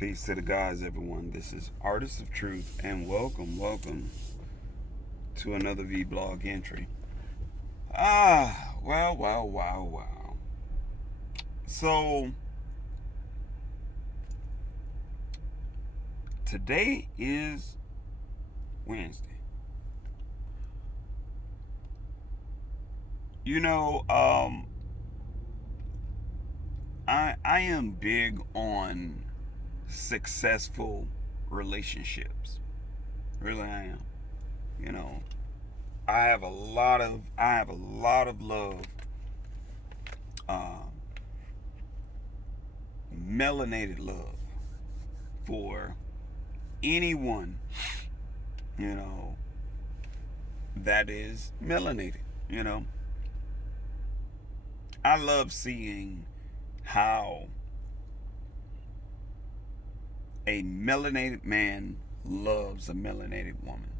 Peace to the guys, everyone. This is Artist of Truth, and welcome to another vlog entry. Wow. So, today is Wednesday. You know, I am big on successful relationships. Really, I am. You know, I have a lot of love, uh, melanated love for anyone, you know, that is melanated. You know, I love seeing how a melanated man loves a melanated woman.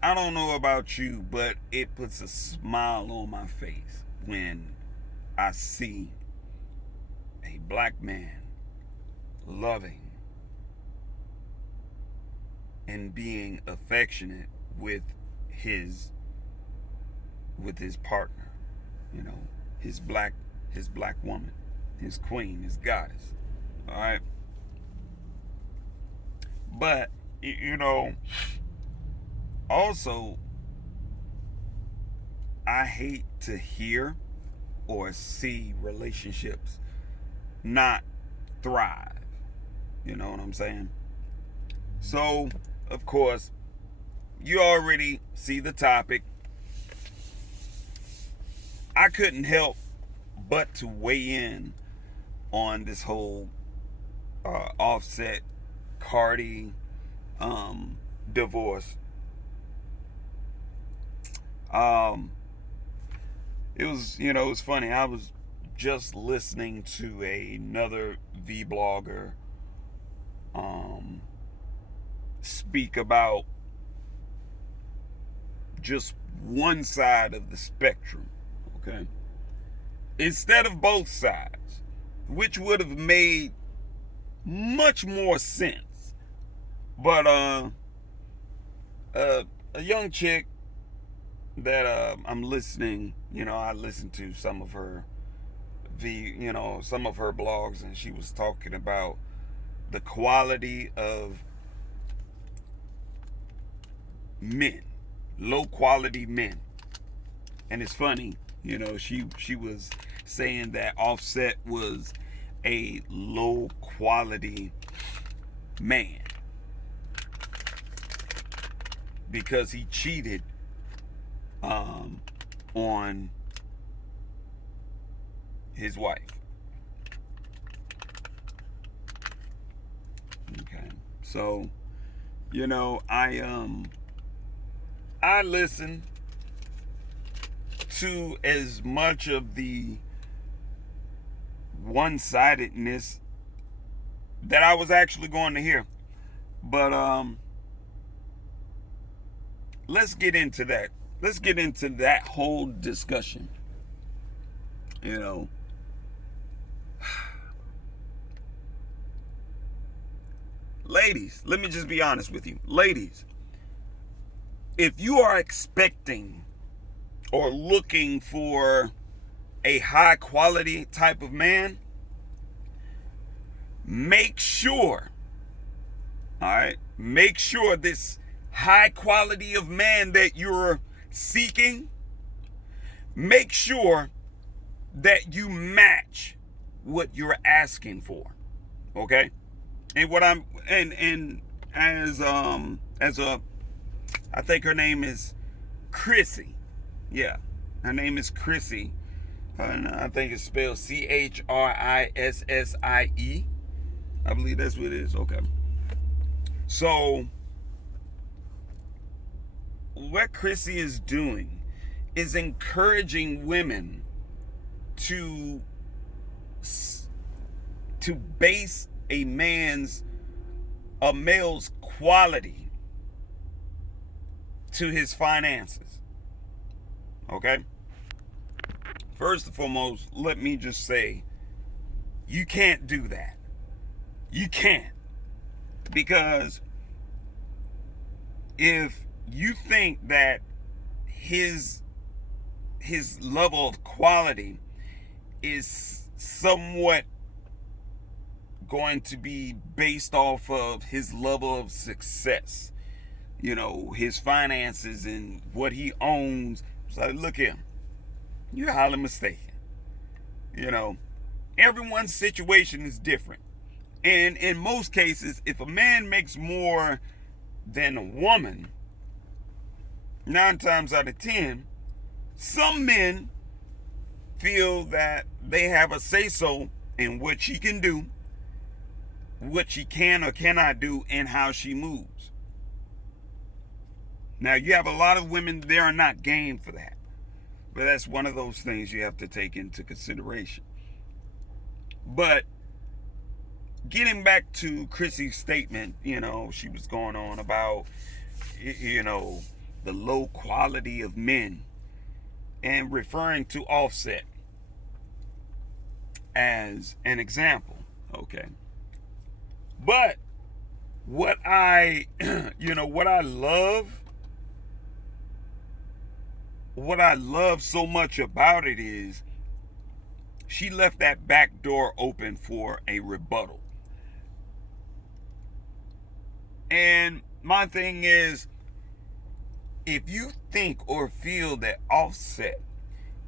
I don't know about you, but it puts a smile on my face when I see a black man loving and being affectionate with his partner, you know, his black woman, his queen, his goddess. All right. But you know, also, I hate to hear or see relationships not thrive. You know what I'm saying? So, of course, you already see the topic. I couldn't help but to weigh in on this whole Offset Cardi divorce. It was, it was funny. I was just listening to another vlogger speak about just one side of the spectrum, okay? Instead of both sides, which would have made much more sense. But a young chick that I'm listening, I listened to some of her some of her blogs, and she was talking about the quality of men, low quality men. And it's funny, she was saying that Offset was a low quality man because he cheated on his wife. Okay. So, I listen to as much of the one-sidedness that I was actually going to hear. But let's get into that. Let's get into that whole discussion. Ladies, let me just be honest with you. Ladies, if you are expecting or looking for a high quality type of man, make sure, all right, make sure this high quality of man that you're seeking, make sure that you match what you're asking for. Okay? And what I'm and as a I think her name is Chrissy. Yeah. Her name is Chrissy. And I think it's spelled Chrissie. I believe that's what it is. Okay. So what Chrissy is doing is encouraging women to base a male's quality to his finances. Okay? First and foremost, let me just say, You can't do that. You can't. Because if you think that his level of quality is somewhat going to be based off of his level of success, you know, his finances and what he owns, so look here, you're highly mistaken. You know, everyone's situation is different. And in most cases, if a man makes more than a woman, 9 times out of 10, some men feel that they have a say-so in what she can do, what she can or cannot do, and how she moves. Now, you have a lot of women, they are not game for that. But that's one of those things you have to take into consideration. But getting back to Chrissy's statement, you know, she was going on about, you know, the low quality of men and referring to Offset as an example. Okay. But what I, you know, what I love so much about it is she left that back door open for a rebuttal. And my thing is, if you think or feel that Offset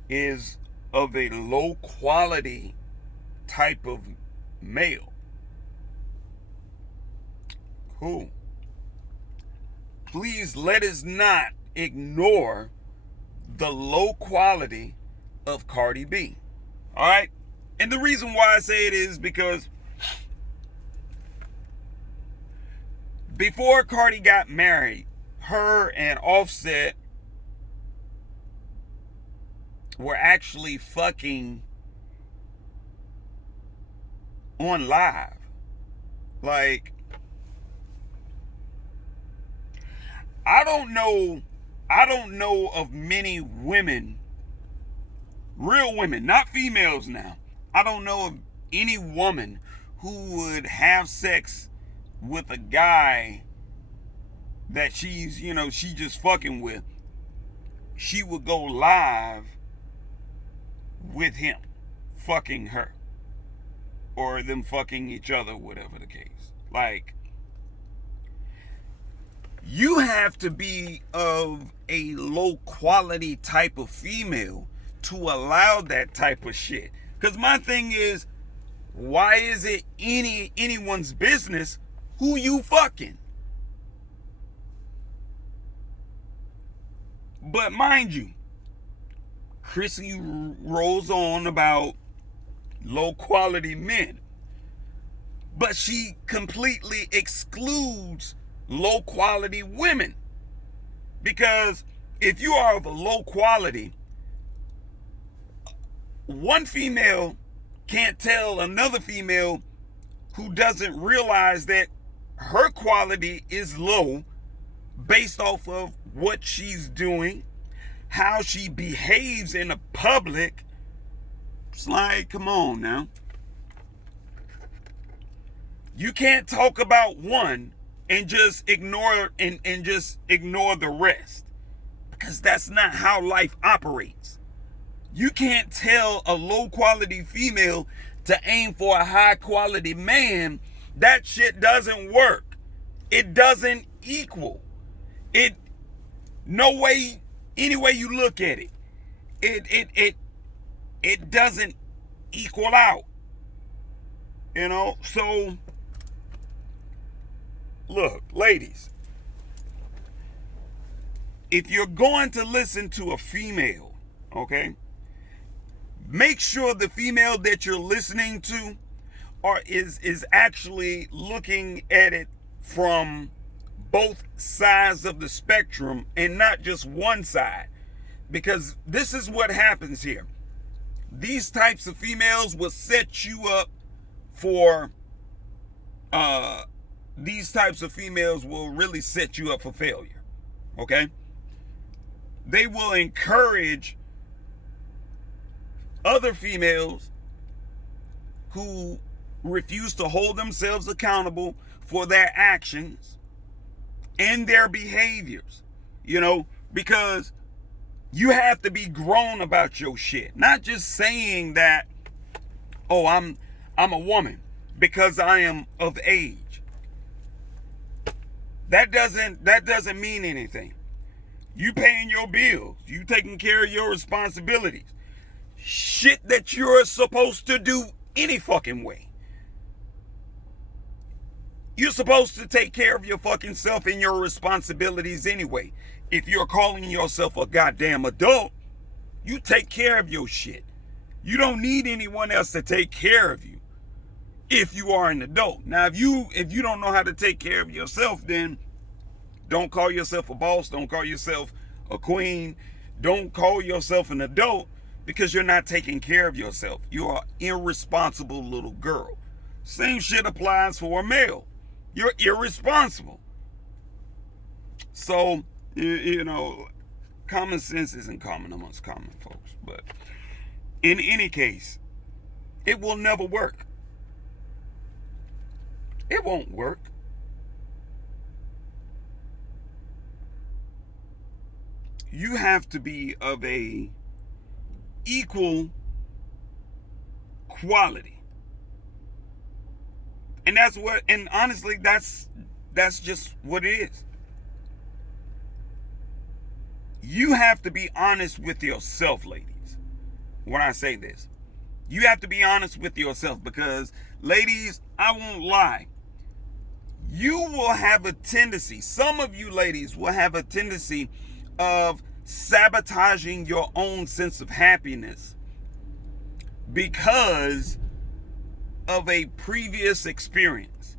is of a low quality type of male, cool. Please let us not ignore the low quality of Cardi B. All right? And the reason why I say it is because before Cardi got married, her and Offset were actually fucking on live. Like, I don't know of many women, real women, not females now. I don't know of any woman who would have sex with a guy that she's, you know, she just fucking with. She would go live with him fucking her, or them fucking each other, whatever the case. Like, you have to be of a low quality type of female to allow that type of shit. Because my thing is, why is it anyone's business who you fucking? But mind you, Chrissy rolls on about low quality men, but she completely excludes low quality women. Because if you are of a low quality, one female can't tell another female who doesn't realize that her quality is low based off of what she's doing, how she behaves in the public. It's like, come on now. You can't talk about one and just ignore the rest, because that's not how life operates. You can't tell a low quality female to aim for a high quality man. That shit doesn't work. It doesn't equal. It, no way, any way you look at it, it doesn't equal out. You know, so look, ladies, if you're going to listen to a female, okay, make sure the female that you're listening to is actually looking at it from both sides of the spectrum and not just one side. Because this is what happens here. These types of females will set you up for these types of females will really set you up for failure. Okay? They will encourage other females who refuse to hold themselves accountable for their actions and their behaviors, because you have to be grown about your shit. Not just saying that, oh, I'm a woman because I am of age. That doesn't mean anything. You paying your bills, you taking care of your responsibilities. Shit that you're supposed to do any fucking way. You're supposed to take care of your fucking self and your responsibilities anyway. If you're calling yourself a goddamn adult, you take care of your shit. You don't need anyone else to take care of you if you are an adult. Now, if you don't know how to take care of yourself, then don't call yourself a boss. Don't call yourself a queen. Don't call yourself an adult because you're not taking care of yourself. You are an irresponsible little girl. Same shit applies for a male. You're irresponsible. So, common sense isn't common amongst common folks. But in any case, it will never work. It won't work. You have to be of a equal quality. And honestly, that's just what it is. You have to be honest with yourself, ladies. When I say this, you have to be honest with yourself because, ladies, I won't lie. You will have a tendency, some of you ladies will have a tendency of sabotaging your own sense of happiness because of a previous experience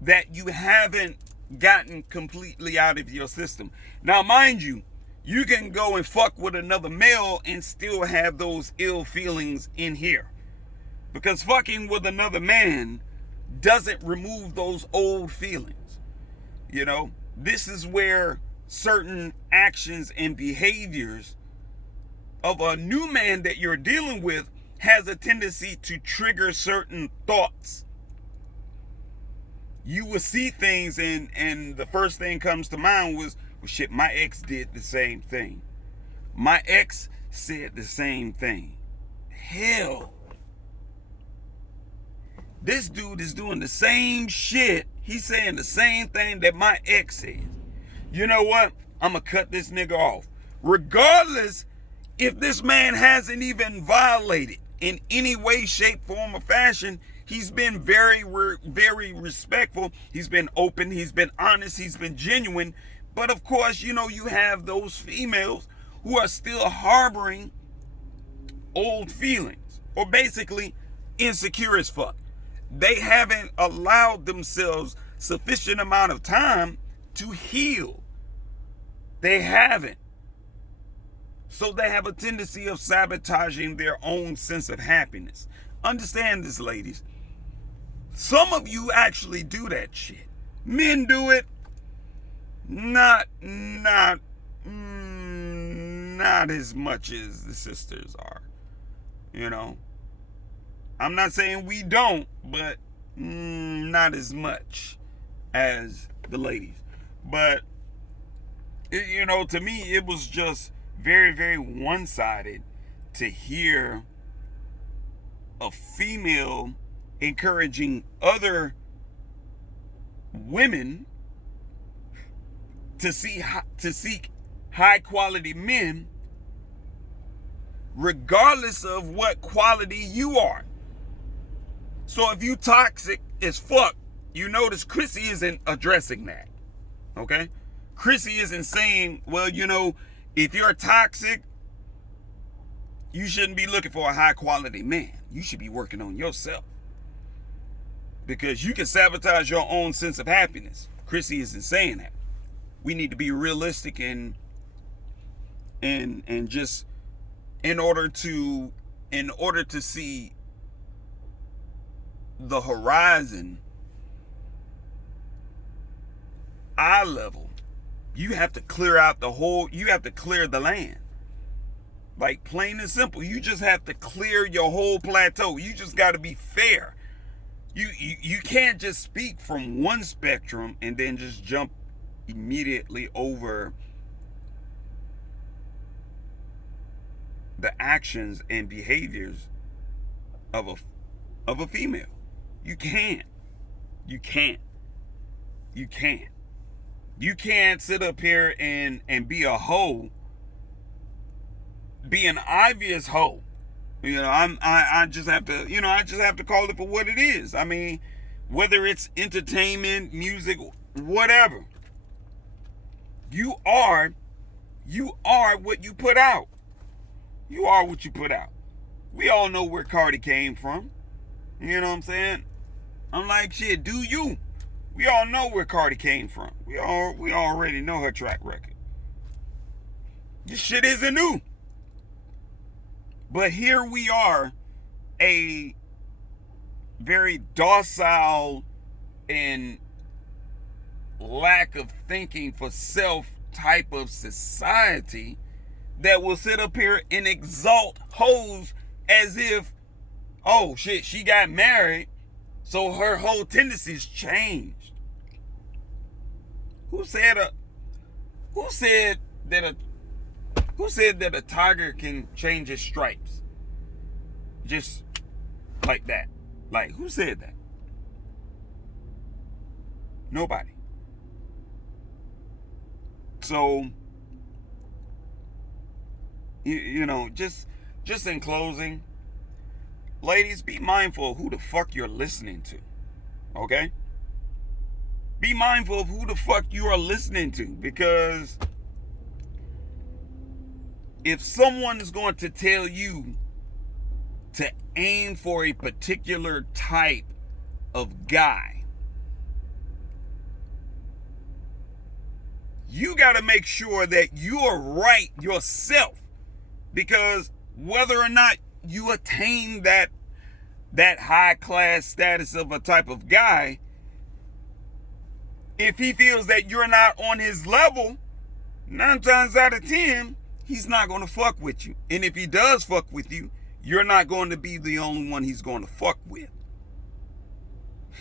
that you haven't gotten completely out of your system. Now, mind you, you can go and fuck with another male and still have those ill feelings in here. Because fucking with another man doesn't remove those old feelings. This is where certain actions and behaviors of a new man that you're dealing with has a tendency to trigger certain thoughts. You will see things and the first thing comes to mind was, well, shit, my ex did the same thing. My ex said the same thing. Hell, this dude is doing the same shit. He's saying the same thing that my ex says. You know what? I'm going to cut this nigga off. Regardless if this man hasn't even violated in any way, shape, form, or fashion, he's been very, very respectful. He's been open. He's been honest. He's been genuine. But of course, you have those females who are still harboring old feelings or basically insecure as fuck. They haven't allowed themselves sufficient amount of time to heal. They haven't. So they have a tendency of sabotaging their own sense of happiness. Understand this, ladies. Some of you actually do that shit. Men do it. Not as much as the sisters are. I'm not saying we don't, but not as much as the ladies. But to me, it was just very, very one-sided to hear a female encouraging other women to seek high-quality men regardless of what quality you are. So if you toxic as fuck, you notice Chrissy isn't addressing that. Okay? Chrissy isn't saying, well, if you're toxic, you shouldn't be looking for a high quality man. You should be working on yourself. Because you can sabotage your own sense of happiness. Chrissy isn't saying that. We need to be realistic and just in order to see the horizon eye level, you have to clear the land. Like, plain and simple. You just have to clear your whole plateau. You just got to be fair. You can't just speak from one spectrum and then just jump immediately over the actions and behaviors of a female. You can't. You can't. You can't. You can't sit up here and be a hoe, be an obvious hoe. I just have to call it for what it is. I mean, whether it's entertainment, music, whatever. You are what you put out. You are what you put out. We all know where Cardi came from. You know what I'm saying? I'm like, shit, do you? We all know where Cardi came from. We already know her track record. This shit isn't new. But here we are, a very docile and lack of thinking for self type of society that will sit up here and exalt hoes as if, oh shit, she got married, so her whole tendencies changed. Who said that a tiger can change his stripes just like that? Like, who said that? Nobody. So, just in closing, ladies, be mindful of who the fuck you're listening to. Okay? Be mindful of who the fuck you are listening to, because if someone is going to tell you to aim for a particular type of guy, you got to make sure that you are right yourself, because whether or not you attain that high class status of a type of guy, if he feels that you're not on his level, 9 times out of 10, he's not going to fuck with you. And if he does fuck with you, you're not going to be the only one he's going to fuck with.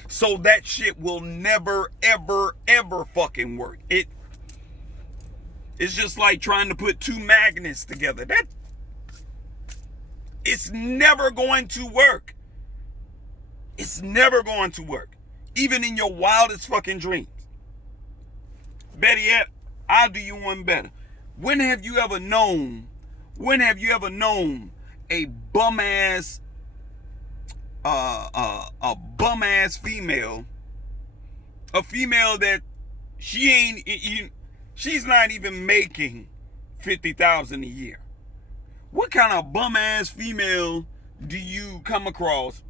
So that shit will never, ever, ever fucking work. It's just like trying to put two magnets together. It's never going to work. It's never going to work. Even in your wildest fucking dreams. Better yet, I'll do you one better. When have you ever known a bum ass female, a female that she's not even making $50,000 a year? What kind of bum ass female do you come across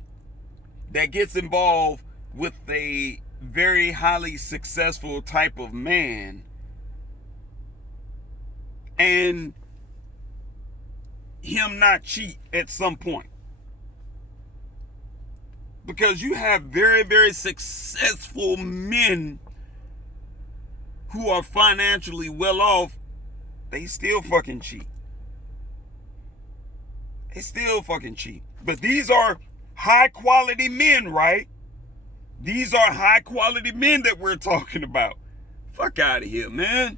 that gets involved with a very highly successful type of man and him not cheat at some point? Because you have very, very successful men who are financially well off, they still fucking cheat. They still fucking cheat. But these are high quality men, right? These are high quality men that we're talking about. Fuck out of here, man.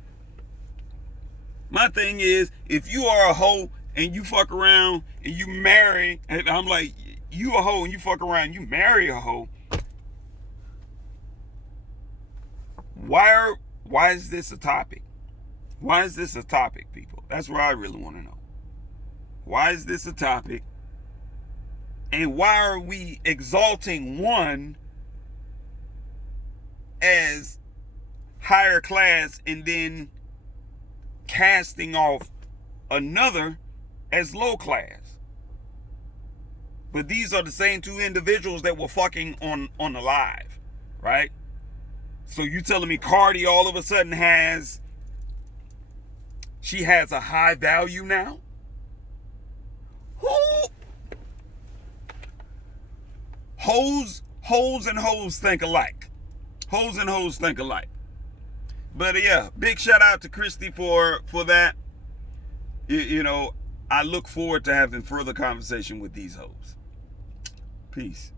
My thing is, if you are a hoe and you fuck around and you marry, and I'm like, you a hoe and you fuck around and you marry a hoe, why is this a topic? Why is this a topic, people? That's what I really want to know. Why is this a topic? And why are we exalting one as higher class and then casting off another as low class? But these are the same two individuals that were fucking on the live, right? So you telling me Cardi all of a sudden she has a high value now? Who? Hoes and hoes think alike. Hoes and hoes think alike. But yeah, big shout out to Christy for that. I look forward to having further conversation with these hoes. Peace.